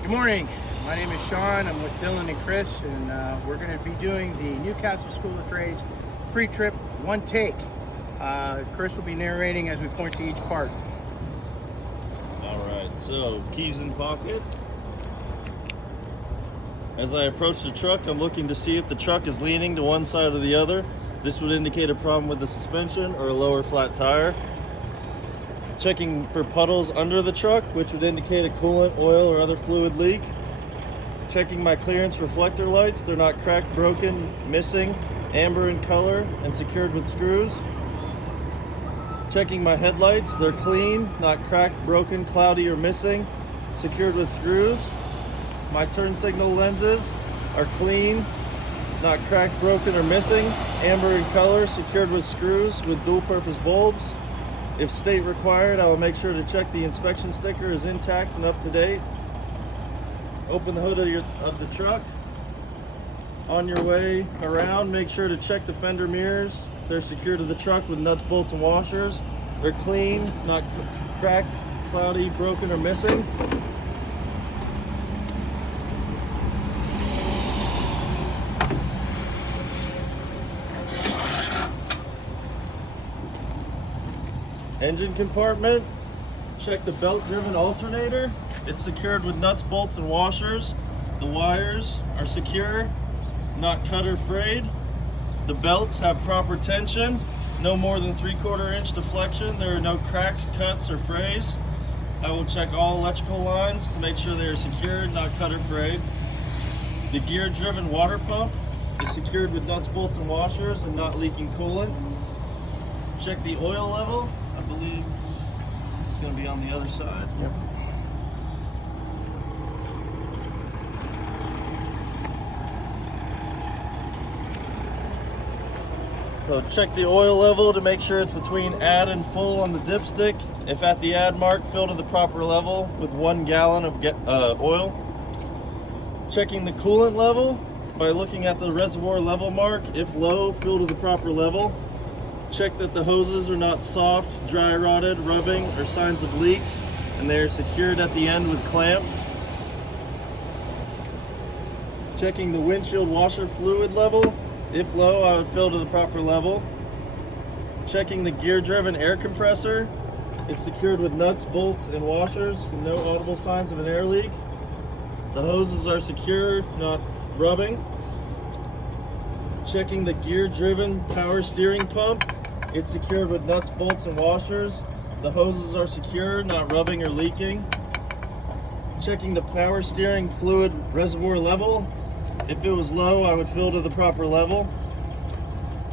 Good morning. My name is Sean. I'm with Dylan and Chris, and we're going to be doing the Newcastle School of Trades pre-trip one take. Chris will be narrating as we point to each part. All right, so keys in pocket. As I approach the truck, I'm looking to see if the truck is leaning to one side or the other. This would indicate a problem with the suspension or a lower flat tire. Checking for puddles under the truck, which would indicate a coolant, oil, or other fluid leak. Checking my clearance reflector lights. They're not cracked, broken, missing, amber in color, and secured with screws. Checking my headlights. They're clean, not cracked, broken, cloudy, or missing, secured with screws. My turn signal lenses are clean, not cracked, broken, or missing, amber in color, secured with screws with dual-purpose bulbs. If state required, I will make sure to check the inspection sticker is intact and up to date. Open the hood of the truck. On your way around, make sure to check the fender mirrors. They're secured to the truck with nuts, bolts, and washers. They're clean, not cracked, cloudy, broken, or missing. Engine compartment, check the belt-driven alternator. It's secured with nuts, bolts, and washers. The wires are secure, not cut or frayed. The belts have proper tension, no more than 3/4 inch deflection. There are no cracks, cuts, or frays. I will check all electrical lines to make sure they are secured, not cut or frayed. The gear-driven water pump is secured with nuts, bolts, and washers and not leaking coolant. Check the oil level. I believe it's going to be on the other side. Yep. So check the oil level to make sure it's between add and full on the dipstick. If at the add mark, fill to the proper level with 1 gallon of oil. Checking the coolant level by looking at the reservoir level mark. If low, fill to the proper level. Check that the hoses are not soft, dry rotted, rubbing, or signs of leaks, and they are secured at the end with clamps. Checking the windshield washer fluid level. If low, I would fill to the proper level. Checking the gear-driven air compressor. It's secured with nuts, bolts, and washers, with no audible signs of an air leak. The hoses are secure, not rubbing. Checking the gear-driven power steering pump. It's secured with nuts, bolts, and washers. The hoses are secure, not rubbing or leaking. Checking the power steering fluid reservoir level. If it was low, I would fill to the proper level.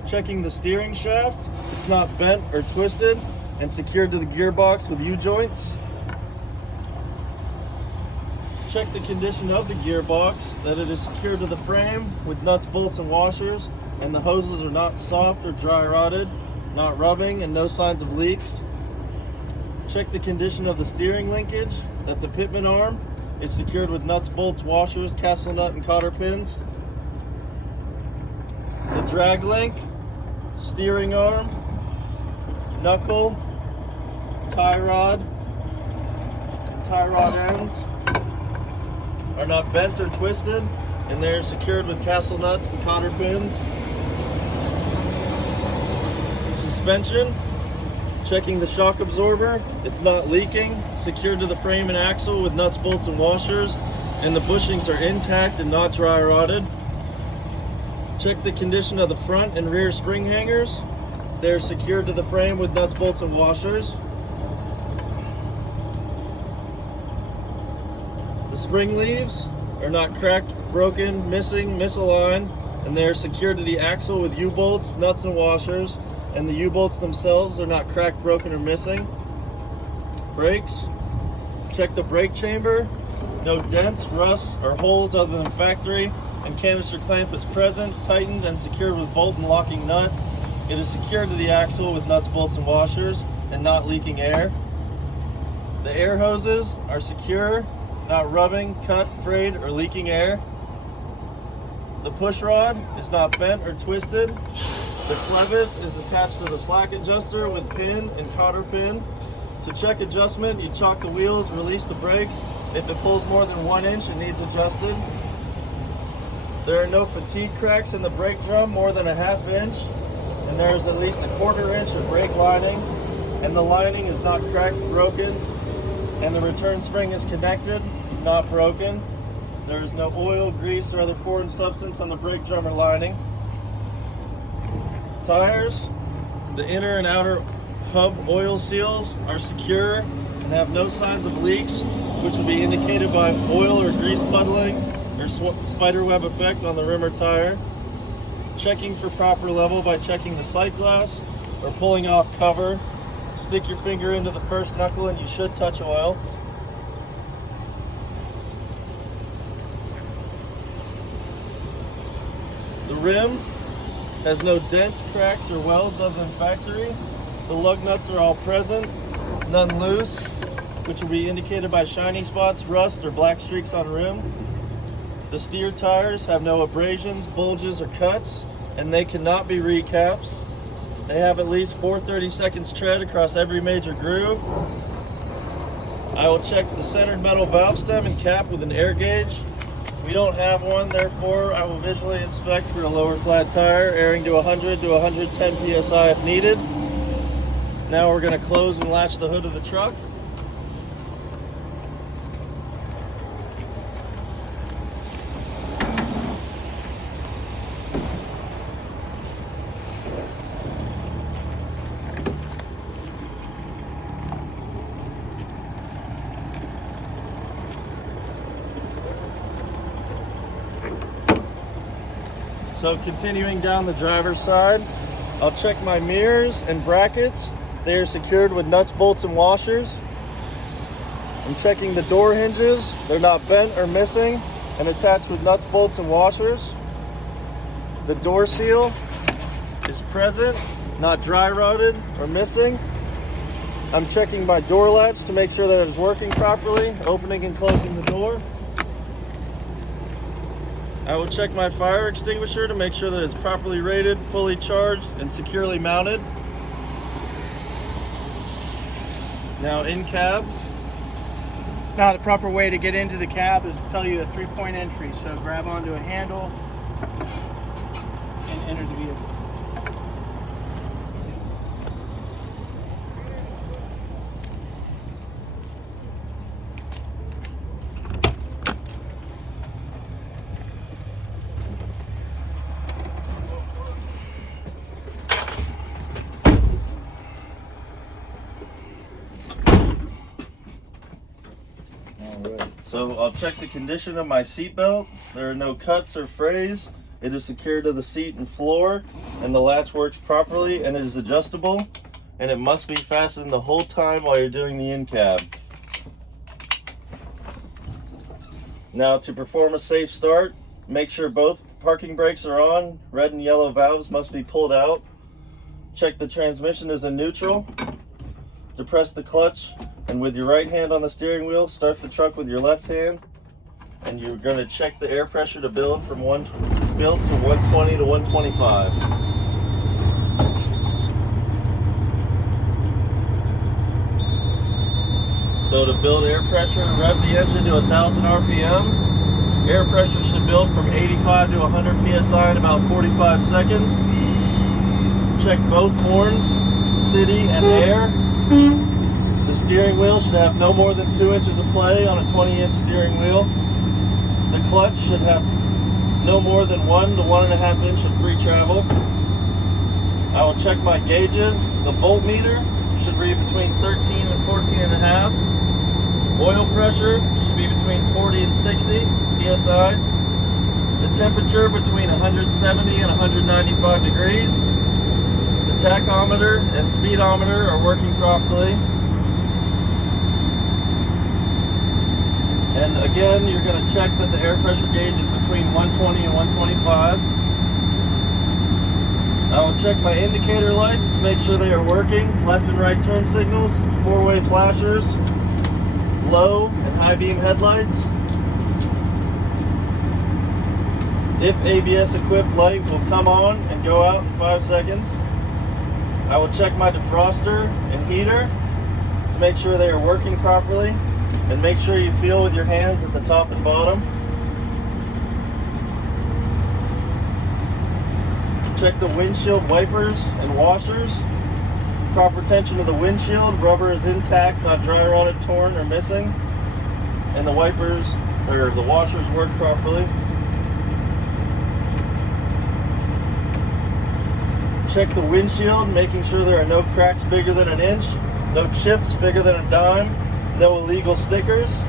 Checking the steering shaft. It's not bent or twisted and secured to the gearbox with U-joints. Check the condition of the gearbox, that it is secured to the frame with nuts, bolts, and washers, and the hoses are not soft or dry rotted, not rubbing, and no signs of leaks. Check the condition of the steering linkage, that the pitman arm is secured with nuts, bolts, washers, castle nut, and cotter pins. The drag link, steering arm, knuckle, tie rod, and tie rod ends are not bent or twisted, and they're secured with castle nuts and cotter pins. Suspension, checking the shock absorber. It's not leaking, secured to the frame and axle with nuts, bolts, and washers, and the bushings are intact and not dry rotted. Check the condition of the front and rear spring hangers. They're secured to the frame with nuts, bolts, and washers. The spring leaves are not cracked, broken, missing, misaligned, and they are secured to the axle with U-bolts, nuts, and washers, and the U-bolts themselves are not cracked, broken, or missing. Brakes. Check the brake chamber. No dents, rusts, or holes other than factory, and canister clamp is present, tightened, and secured with bolt and locking nut. It is secured to the axle with nuts, bolts, and washers, and not leaking air. The air hoses are secure, not rubbing, cut, frayed, or leaking air. The push rod is not bent or twisted. The clevis is attached to the slack adjuster with pin and cotter pin. To check adjustment, you chock the wheels, release the brakes, If it pulls more than 1 inch, it needs adjusted. There are no fatigue cracks in the brake drum more than a ½ inch, and there is at least a ¼ inch of brake lining, and the lining is not cracked, broken, and the return spring is connected, not broken. There is no oil, grease, or other foreign substance on the brake drum or lining. Tires, the inner and outer hub oil seals are secure and have no signs of leaks, which will be indicated by oil or grease puddling or spider web effect on the rim or tire. Checking for proper level by checking the sight glass or pulling off cover. Stick your finger into the first knuckle and you should touch oil. The rim has no dents, cracks, or welds other than factory. The lug nuts are all present, none loose, which will be indicated by shiny spots, rust, or black streaks on rim. The steer tires have no abrasions, bulges, or cuts, and they cannot be recaps. They have at least 4/32 tread across every major groove. I will check the centered metal valve stem and cap with an air gauge. We don't have one, therefore I will visually inspect for a lower flat tire, airing to 100 to 110 psi if needed. Now we're going to close and latch the hood of the truck. So continuing down the driver's side, I'll check my mirrors and brackets. They are secured with nuts, bolts, and washers. I'm checking the door hinges. They're not bent or missing and attached with nuts, bolts, and washers. The door seal is present, not dry rotted or missing. I'm checking my door latch to make sure that it is working properly, opening and closing the door. I will check my fire extinguisher to make sure that it's properly rated, fully charged, and securely mounted. Now in cab. Now the proper way to get into the cab is to tell you a 3-point entry. So grab onto a handle and enter the vehicle. So I'll check the condition of my seat belt. There are no cuts or frays. It is secured to the seat and floor, and the latch works properly, and it is adjustable, and it must be fastened the whole time while you're doing the in-cab. Now to perform a safe start, make sure both parking brakes are on. Red and yellow valves must be pulled out. Check the transmission is in neutral. Depress the clutch, and with your right hand on the steering wheel, start the truck with your left hand. And you're going to check the air pressure to build from 120 to 125. So to build air pressure, rev the engine to 1,000 RPM. Air pressure should build from 85 to 100 psi in about 45 seconds. Check both horns, city and air. The steering wheel should have no more than 2 inches of play on a 20-inch steering wheel. The clutch should have no more than 1 to 1.5 inch of free travel. I will check my gauges. The voltmeter should read between 13 and 14.5. Oil pressure should be between 40 and 60 psi. The temperature between 170 and 195 degrees. The tachometer and speedometer are working properly. And again, you're going to check that the air pressure gauge is between 120 and 125. I will check my indicator lights to make sure they are working. Left and right turn signals, 4-way flashers, low and high beam headlights. If ABS equipped light will come on and go out in 5 seconds. I will check my defroster and heater to make sure they are working properly. And make sure you feel with your hands at the top and bottom. Check the windshield wipers and washers. Proper tension of the windshield. Rubber is intact, not dry rotted, torn, or missing. And the wipers, or the washers, work properly. Check the windshield, making sure there are no cracks bigger than an inch, no chips bigger than a dime, no illegal stickers.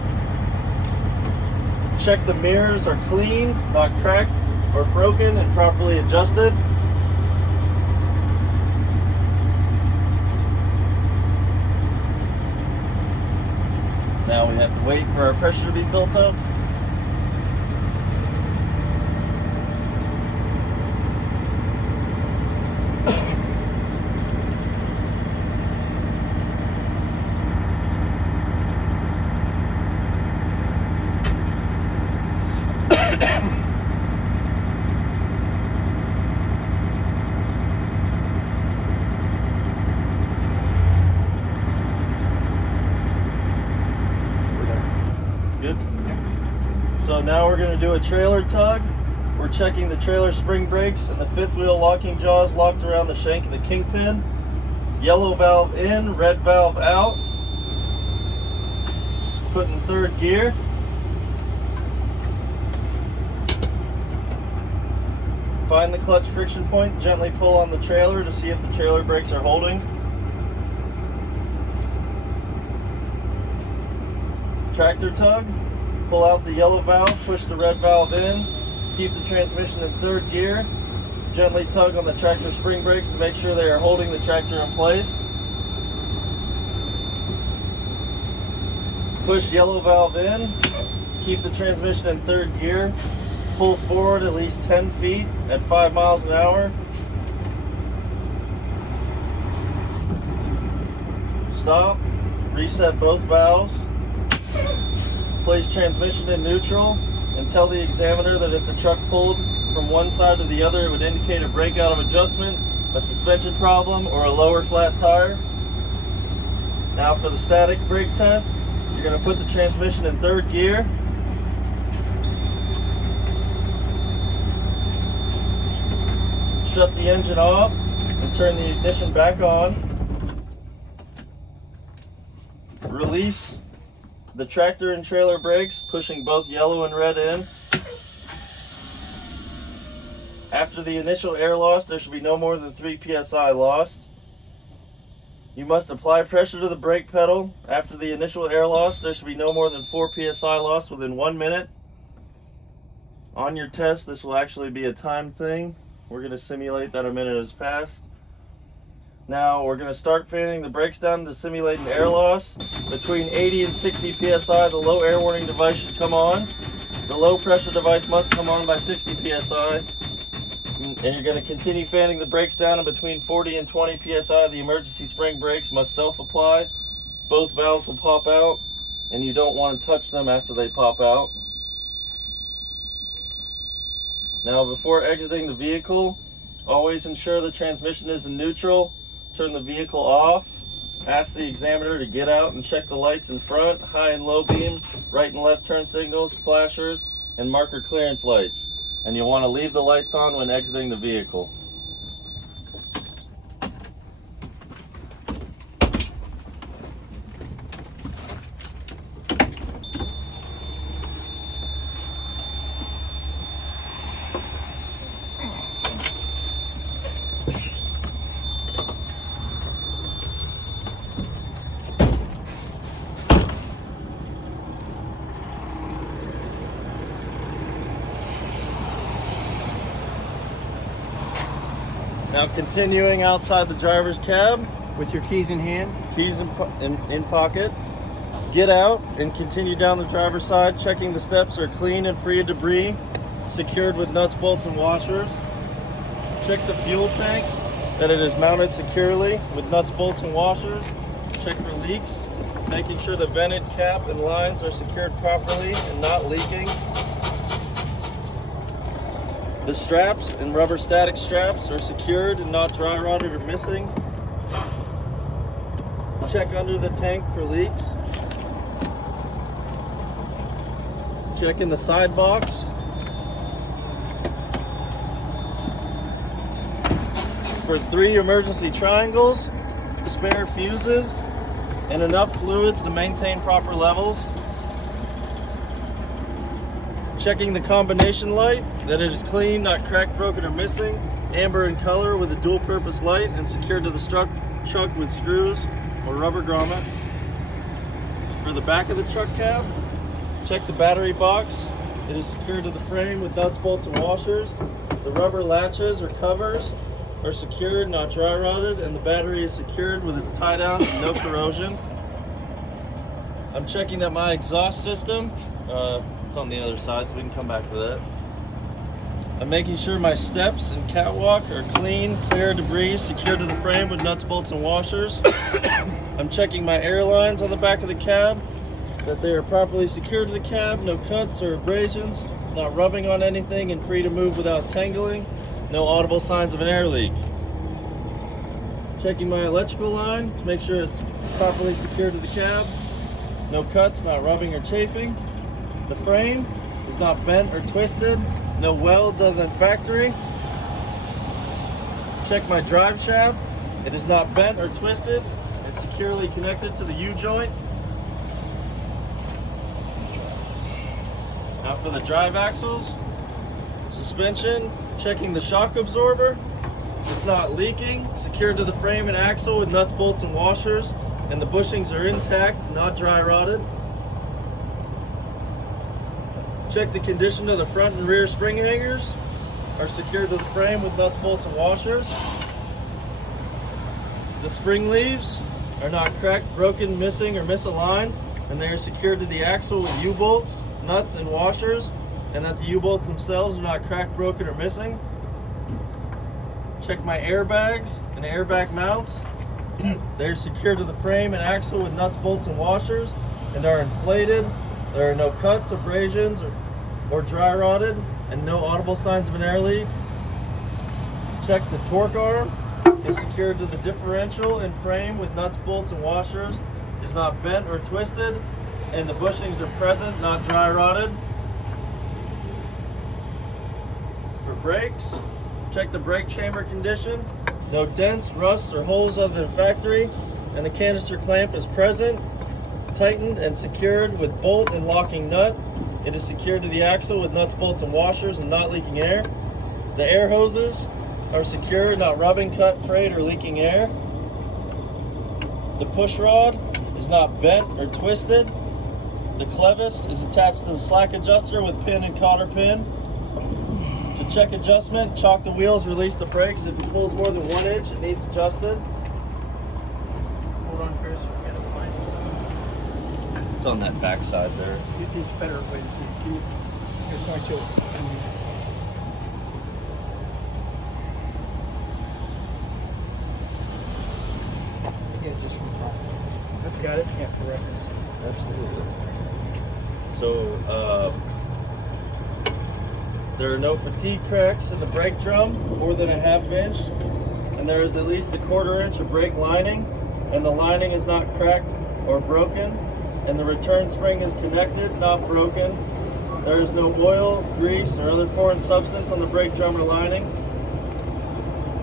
Check the mirrors are clean, not cracked or broken, and properly adjusted. Now we have to wait for our pressure to be built up. Good. So now we're going to do a trailer tug. We're checking the trailer spring brakes and the fifth wheel locking jaws locked around the shank of the kingpin. Yellow valve in, red valve out. Put in third gear. Find the clutch friction point, gently pull on the trailer to see if the trailer brakes are holding. Tractor tug, pull out the yellow valve, push the red valve in, keep the transmission in third gear, gently tug on the tractor spring brakes to make sure they are holding the tractor in place. Push yellow valve in, keep the transmission in third gear, pull forward at least 10 feet at 5 miles an hour. Stop, reset both valves. Place transmission in neutral and tell the examiner that if the truck pulled from one side to the other, it would indicate a breakout of adjustment, a suspension problem, or a lower flat tire. Now for the static brake test, you're going to put the transmission in third gear. Shut the engine off and turn the ignition back on. Release the tractor and trailer brakes, pushing both yellow and red in. After the initial air loss, there should be no more than 3 psi lost. You must apply pressure to the brake pedal. After the initial air loss, there should be no more than 4 psi lost within 1 minute. On your test, this will actually be a time thing. We're going to simulate that a minute has passed. Now we're going to start fanning the brakes down to simulate an air loss. Between 80 and 60 psi, the low air warning device should come on. The low pressure device must come on by 60 psi. And you're going to continue fanning the brakes down, and between 40 and 20 psi, the emergency spring brakes must self-apply. Both valves will pop out, and you don't want to touch them after they pop out. Now before exiting the vehicle, always ensure the transmission is in neutral. Turn the vehicle off. Ask the examiner to get out and check the lights in front, high and low beam, right and left turn signals, flashers, and marker clearance lights. And you'll want to leave the lights on when exiting the vehicle. Now continuing outside the driver's cab, With your keys in hand. keys in pocket, get out and continue down the driver's side, checking the steps are clean and free of debris, secured with nuts, bolts, and washers. Check the fuel tank, that it is mounted securely with nuts, bolts, and washers. Check for leaks, making sure the vented cap and lines are secured properly and not leaking. The straps and rubber static straps are secured and not dry rotted or missing. Check under the tank for leaks. Checking the side box. For 3 emergency triangles, spare fuses, and enough fluids to maintain proper levels. Checking the combination light, that it is clean, not cracked, broken, or missing, amber in color with a dual purpose light, and secured to the truck with screws or rubber grommet. For the back of the truck cab, check the battery box. It is secured to the frame with nuts, bolts, and washers. The rubber latches or covers are secured, not dry rotted, and the battery is secured with its tie down and no corrosion. I'm checking that my exhaust system, it's on the other side, so we can come back to that. I'm making sure my steps and catwalk are clean, clear of debris, secured to the frame with nuts, bolts, and washers. I'm checking my air lines on the back of the cab, that they are properly secured to the cab, no cuts or abrasions, not rubbing on anything, and free to move without tangling, no audible signs of an air leak. Checking my electrical line to make sure it's properly secured to the cab, no cuts, not rubbing or chafing. The frame is not bent or twisted, no welds other than factory. Check my drive shaft. It is not bent or twisted. It's securely connected to the U-joint. Now for the drive axles, suspension, checking the shock absorber. It's not leaking, secured to the frame and axle with nuts, bolts, and washers, and the bushings are intact, not dry rotted. Check the condition of the front and rear spring hangers. Are secured to the frame with nuts, bolts, and washers. The spring leaves are not cracked, broken, missing, or misaligned, and they are secured to the axle with U-bolts, nuts, and washers, and that the U-bolts themselves are not cracked, broken, or missing. Check my airbags and airbag mounts. They're secured to the frame and axle with nuts, bolts, and washers, and are inflated. There are no cuts, abrasions, or dry rotted, and no audible signs of an air leak. Check the torque arm. Is secured to the differential and frame with nuts, bolts, and washers. Is not bent or twisted, and the bushings are present, not dry rotted. For brakes, check the brake chamber condition. No dents, rusts, or holes other than factory, and the canister clamp is present, tightened and secured with bolt and locking nut. It is secured to the axle with nuts, bolts, and washers, and not leaking air. The air hoses are secure, not rubbing, cut, frayed, or leaking air. The push rod is not bent or twisted. The clevis is attached to the slack adjuster with pin and cotter pin. To check adjustment, chalk the wheels, release the brakes. If it pulls more than 1 inch, it needs adjusted. Hold on, Chris. We gotta find it. It's on that back side there. It's better way to see. Can you point to it? Again, just from the front. Got it? Yeah, for reference. Absolutely. So, there are no fatigue cracks in the brake drum, more than a 1/2 inch, and there is at least a 1/4 inch of brake lining, and the lining is not cracked or broken, and the return spring is connected, not broken. There is no oil, grease, or other foreign substance on the brake drum or lining.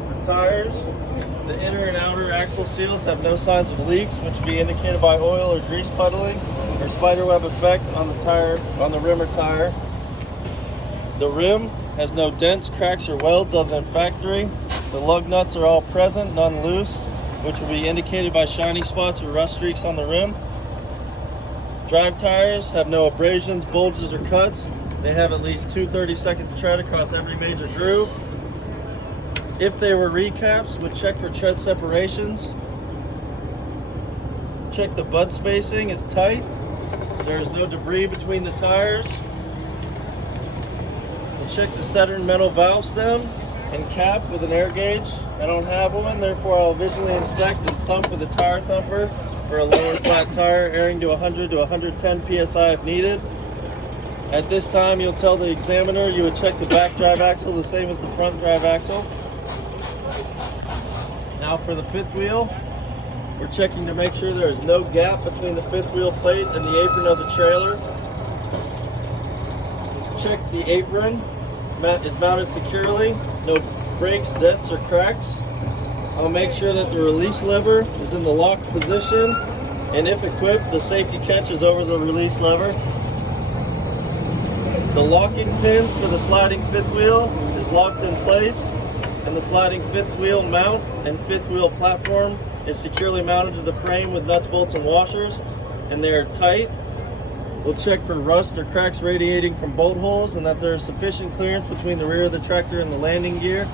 For tires, the inner and outer axle seals have no signs of leaks, which would be indicated by oil or grease puddling or spiderweb effect on the tire, on the rim or tire. The rim has no dents, cracks, or welds other than factory. The lug nuts are all present, none loose, which will be indicated by shiny spots or rust streaks on the rim. Drive tires have no abrasions, bulges, or cuts. They have at least 2 30-seconds tread across every major groove. If they were recaps, would check for tread separations. Check the bud spacing is tight. There is no debris between the tires. We'll check the Saturn metal valve stem and cap with an air gauge. I don't have one, therefore I'll visually inspect and thump with a tire thumper for a lower flat tire, airing to 100 to 110 psi if needed. At this time, you'll tell the examiner you would check the back drive axle the same as the front drive axle. Now for the fifth wheel, we're checking to make sure there is no gap between the fifth wheel plate and the apron of the trailer. check the apron is mounted securely, no breaks, dents, or cracks. I'll make sure that the release lever is in the locked position, and if equipped, the safety catch is over the release lever. The locking pins for the sliding fifth wheel is locked in place, and the sliding fifth wheel mount and fifth wheel platform is securely mounted to the frame with nuts, bolts, and washers, and they are tight. We'll check for rust or cracks radiating from bolt holes and that there is sufficient clearance between the rear of the tractor and the landing gear.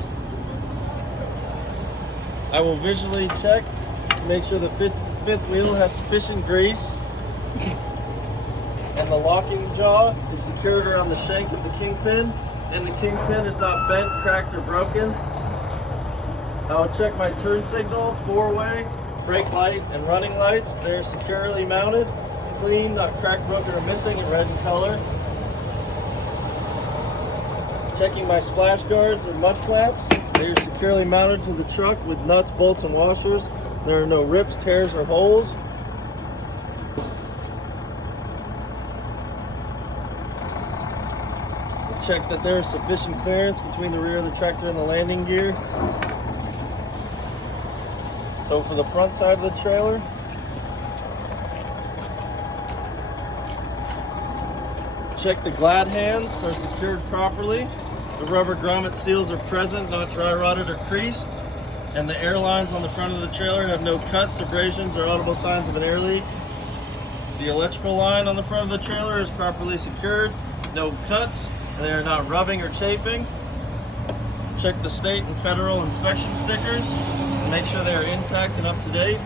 I will visually check to make sure the fifth wheel has sufficient grease and the locking jaw is secured around the shank of the kingpin and the kingpin is not bent, cracked, or broken. I will check my turn signal, four-way, brake light, and running lights. They're securely mounted, clean, not cracked, broken, or missing, in red in color. Checking my splash guards or mud flaps. They are securely mounted to the truck with nuts, bolts, and washers. There are no rips, tears, or holes. Check that there is sufficient clearance between the rear of the tractor and the landing gear. So for the front side of the trailer, check the glad hands are secured properly. The rubber grommet seals are present, not dry rotted or creased. And the air lines on the front of the trailer have no cuts, abrasions, or audible signs of an air leak. The electrical line on the front of the trailer is properly secured, no cuts, and they are not rubbing or chafing. Check the state and federal inspection stickers and make sure they are intact and up to date.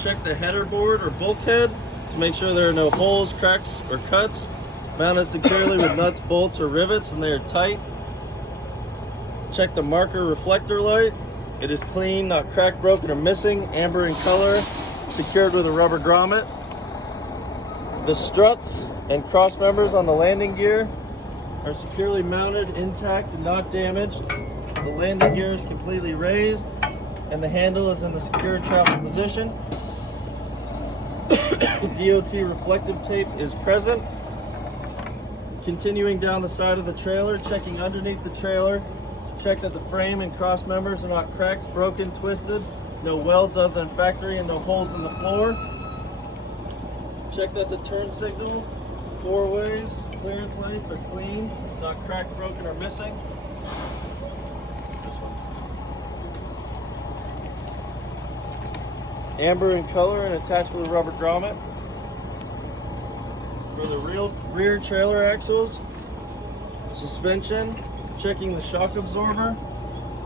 Check the header board or bulkhead to make sure there are no holes, cracks, or cuts. Mounted securely with nuts, bolts, or rivets, and they are tight. Check the marker reflector light. It is clean, not cracked, broken, or missing, amber in color, secured with a rubber grommet. The struts and cross members on the landing gear are securely mounted, intact, and not damaged. The landing gear is completely raised, and the handle is in the secure travel position. The DOT reflective tape is present. Continuing down the side of the trailer, checking underneath the trailer to check that the frame and cross members are not cracked, broken, twisted, no welds other than factory, and no holes in the floor. Check that the turn signal, four ways, clearance lights are clean, not cracked, broken, or missing. This one. Amber in color and attached with a rubber grommet. For the rear trailer axles, suspension, checking the shock absorber.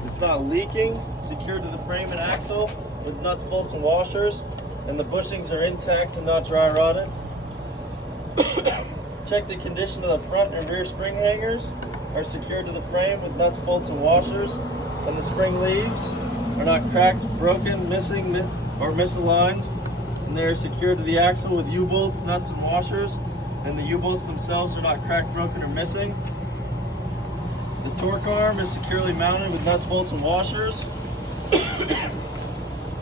It's not leaking, secured to the frame and axle with nuts, bolts, and washers, and the bushings are intact and not dry rotted. Check the condition of the front and rear spring hangers are secured to the frame with nuts, bolts, and washers, and the spring leaves are not cracked, broken, missing, or misaligned, and they are secured to the axle with U-bolts, nuts, and washers, and the U-bolts themselves are not cracked, broken, or missing. The torque arm is securely mounted with nuts, bolts, and washers.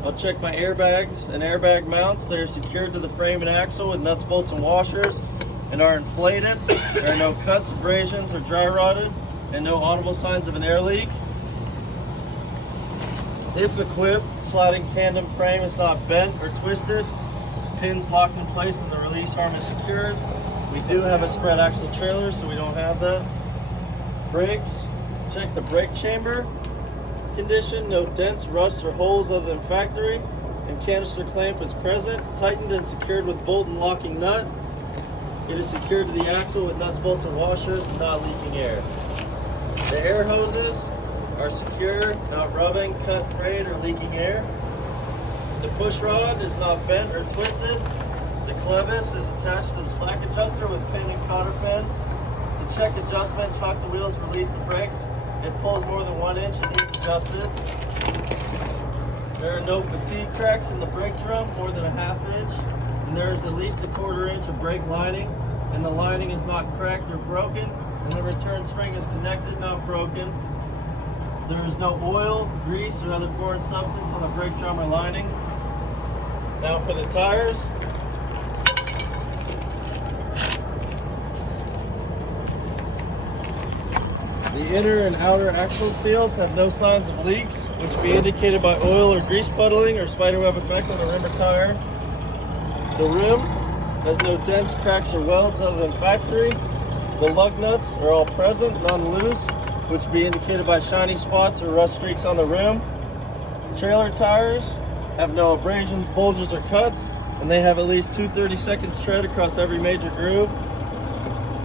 I'll check my airbags and airbag mounts. They are secured to the frame and axle with nuts, bolts, and washers and are inflated. There are no cuts, abrasions, or dry rotted, and no audible signs of an air leak. If equipped, sliding tandem frame is not bent or twisted. Pins locked in place and the release arm is secured. We do have a spread axle trailer, so we don't have that. Brakes, check the brake chamber condition, no dents, rusts, or holes other than factory, and canister clamp is present, tightened and secured with bolt and locking nut. It is secured to the axle with nuts, bolts, and washers, not leaking air. The air hoses are secure, not rubbing, cut, frayed, or leaking air. The push rod is not bent or twisted. The clevis is attached to the slack adjuster with pin and cotter pin. To check adjustment, chock the wheels, release the brakes. It pulls more than 1 inch and needs adjusted. There are no fatigue cracks in the brake drum, more than a ½ inch. And there is at least a ¼ inch of brake lining. And the lining is not cracked or broken. And the return spring is connected, not broken. There is no oil, grease, or other foreign substance on the brake drum or lining. Now for the tires. The inner and outer axle seals have no signs of leaks, which be indicated by oil or grease puddling or spiderweb effect on the rim or tire. The rim has no dents, cracks, or welds other than factory. The lug nuts are all present, none loose, which be indicated by shiny spots or rust streaks on the rim. Trailer tires have no abrasions, bulges, or cuts, and they have at least 2 30-second tread across every major groove.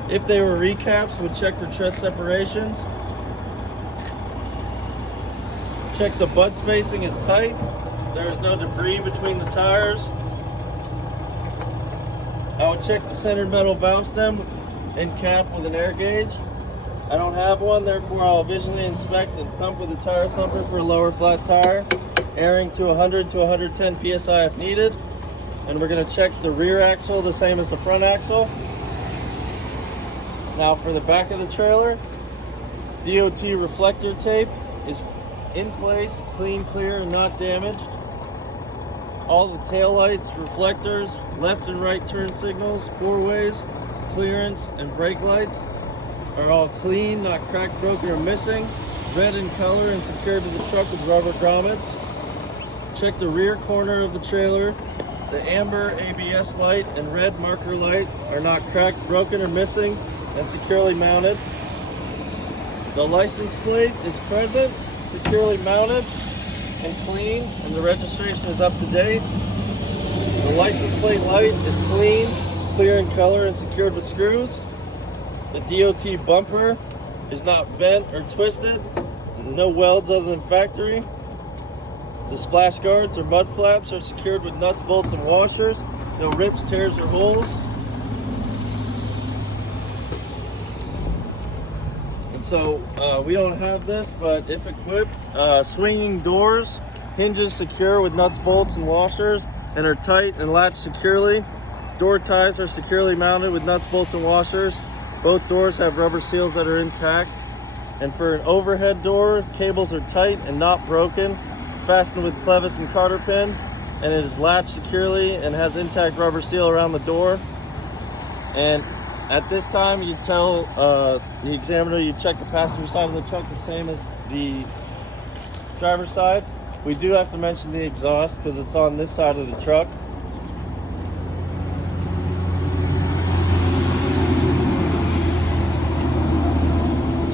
If they were recaps, would check for tread separations. Check the bud spacing is tight. There is no debris between the tires. I would check the center metal valve stem and cap with an air gauge. I don't have one, therefore I'll visually inspect and thump with a tire thumper for a lower flat tire, airing to 100 to 110 psi if needed. And we're going to check the rear axle the same as the front axle. Now for the back of the trailer, DOT reflector tape is in place, clean, clear, and not damaged. All the tail lights, reflectors, left and right turn signals, four-ways, clearance, and brake lights are all clean, not cracked, broken, or missing, red in color and secured to the truck with rubber grommets. Check the rear corner of the trailer. The amber ABS light and red marker light are not cracked, broken, or missing and securely mounted. The license plate is present, securely mounted, and clean, and the registration is up to date. The license plate light is clean, clear in color, and secured with screws. The DOT bumper is not bent or twisted, no welds other than factory. The splash guards or mud flaps are secured with nuts, bolts, and washers. No rips, tears, or holes. And so we don't have this, but if equipped, swinging doors, hinges secure with nuts, bolts, and washers, and are tight and latched securely. Door ties are securely mounted with nuts, bolts, and washers. Both doors have rubber seals that are intact. And for an overhead door, cables are tight and not broken, fastened with clevis and cotter pin, and it is latched securely and has intact rubber seal around the door. And at this time, you tell the examiner you check the passenger side of the truck the same as the driver's side. We do have to mention the exhaust because it's on this side of the truck.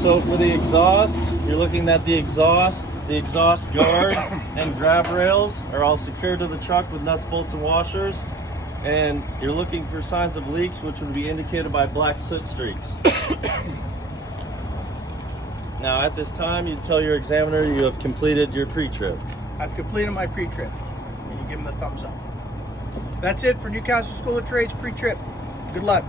So for the exhaust, you're looking at the exhaust guard and grab rails are all secured to the truck with nuts, bolts, and washers. And you're looking for signs of leaks, which would be indicated by black soot streaks. Now at this time, you tell your examiner you have completed your pre-trip. I've completed my pre-trip. And you give them the thumbs up. That's it for Newcastle School of Trades pre-trip. Good luck.